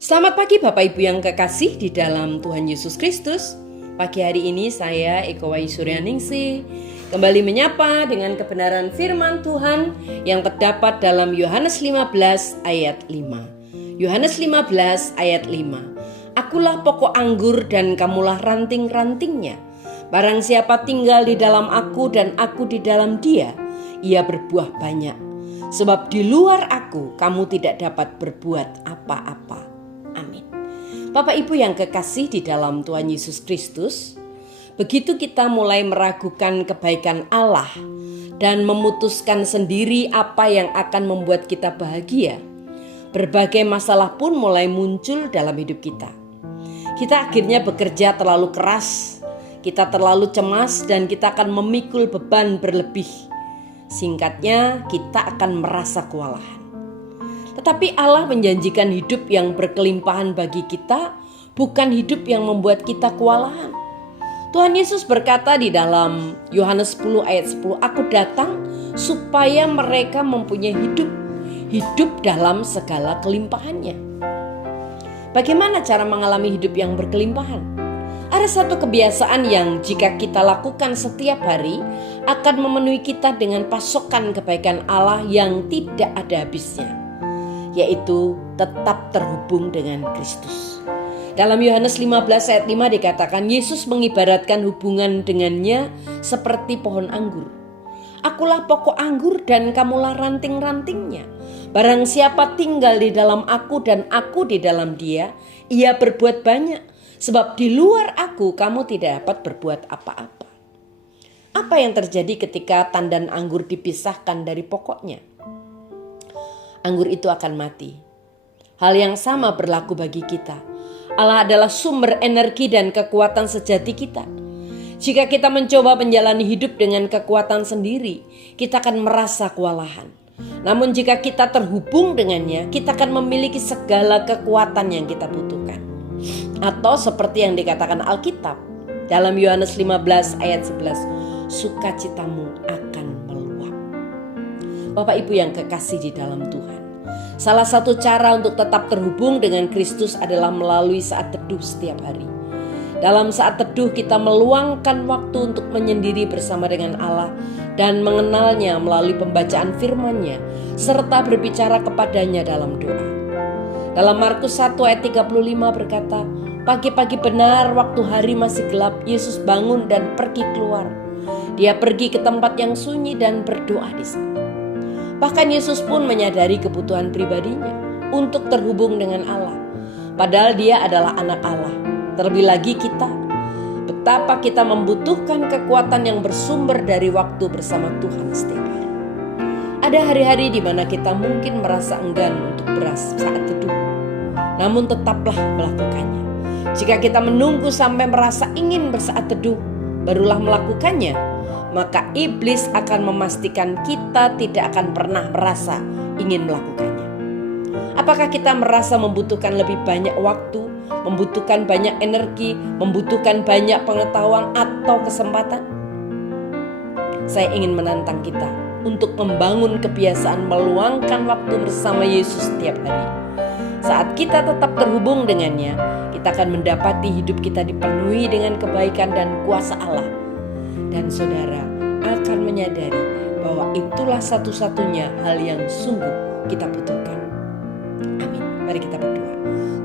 Selamat pagi Bapak Ibu yang kekasih di dalam Tuhan Yesus Kristus. Pagi hari ini saya Eko Wayu Suryaningsih kembali menyapa dengan kebenaran firman Tuhan yang terdapat dalam Yohanes 15 ayat 5. Yohanes 15 ayat 5. Akulah pokok anggur dan kamulah ranting-rantingnya. Barang siapa tinggal di dalam aku dan aku di dalam dia, ia berbuah banyak. Sebab di luar aku kamu tidak dapat berbuat apa-apa. Amin. Bapak Ibu yang kekasih di dalam Tuhan Yesus Kristus, begitu kita mulai meragukan kebaikan Allah dan memutuskan sendiri apa yang akan membuat kita bahagia, berbagai masalah pun mulai muncul dalam hidup kita. Kita akhirnya bekerja terlalu keras, kita terlalu cemas dan kita akan memikul beban berlebih. Singkatnya, kita akan merasa kewalahan. Tetapi Allah menjanjikan hidup yang berkelimpahan bagi kita, bukan hidup yang membuat kita kewalahan. Tuhan Yesus berkata di dalam Yohanes 10 ayat 10, Aku datang supaya mereka mempunyai hidup dalam segala kelimpahannya. Bagaimana cara mengalami hidup yang berkelimpahan? Ada satu kebiasaan yang jika kita lakukan setiap hari akan memenuhi kita dengan pasokan kebaikan Allah yang tidak ada habisnya, yaitu tetap terhubung dengan Kristus. Dalam Yohanes 15 ayat 5 dikatakan Yesus mengibaratkan hubungan dengannya seperti pohon anggur. Akulah pokok anggur dan kamulah ranting-rantingnya. Barang siapa tinggal di dalam aku dan aku di dalam dia, ia berbuat banyak. Sebab di luar aku kamu tidak dapat berbuat apa-apa. Apa yang terjadi ketika tandan anggur dipisahkan dari pokoknya? Anggur itu akan mati. Hal yang sama berlaku bagi kita. Allah adalah sumber energi dan kekuatan sejati kita. Jika kita mencoba menjalani hidup dengan kekuatan sendiri, kita akan merasa kewalahan. Namun jika kita terhubung dengannya, kita akan memiliki segala kekuatan yang kita butuhkan. Atau seperti yang dikatakan Alkitab dalam Yohanes 15 ayat 11, sukacitamu akan meluap. Bapak Ibu yang kekasih di dalam Tuhan, salah satu cara untuk tetap terhubung dengan Kristus adalah melalui saat teduh setiap hari. Dalam saat teduh kita meluangkan waktu untuk menyendiri bersama dengan Allah dan mengenalnya melalui pembacaan firman-Nya serta berbicara kepadanya dalam doa. Dalam Markus 1 ayat 35 berkata, pagi-pagi benar waktu hari masih gelap, Yesus bangun dan pergi keluar. Dia pergi ke tempat yang sunyi dan berdoa di sana. Bahkan Yesus pun menyadari kebutuhan pribadinya untuk terhubung dengan Allah. Padahal dia adalah anak Allah. Terlebih lagi kita, betapa kita membutuhkan kekuatan yang bersumber dari waktu bersama Tuhan setiap hari. Ada hari-hari di mana kita mungkin merasa enggan untuk saat teduh, namun tetaplah melakukannya. Jika kita menunggu sampai merasa ingin bersaat teduh, barulah melakukannya, maka iblis akan memastikan kita tidak akan pernah merasa ingin melakukannya. Apakah kita merasa membutuhkan lebih banyak waktu, membutuhkan banyak energi, membutuhkan banyak pengetahuan atau kesempatan? Saya ingin menantang kita untuk membangun kebiasaan meluangkan waktu bersama Yesus setiap hari. Saat kita tetap terhubung dengannya, kita akan mendapati hidup kita dipenuhi dengan kebaikan dan kuasa Allah. Dan saudara akan menyadari bahwa itulah satu-satunya hal yang sungguh kita butuhkan. Amin. Mari kita berdoa.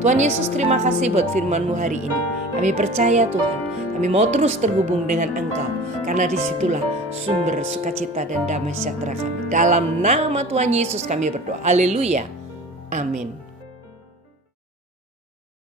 Tuhan Yesus, terima kasih buat firman-Mu hari ini. Kami percaya Tuhan, kami mau terus terhubung dengan Engkau, karena disitulah sumber sukacita dan damai sejahtera kami. Dalam nama Tuhan Yesus kami berdoa. Haleluya. Amin.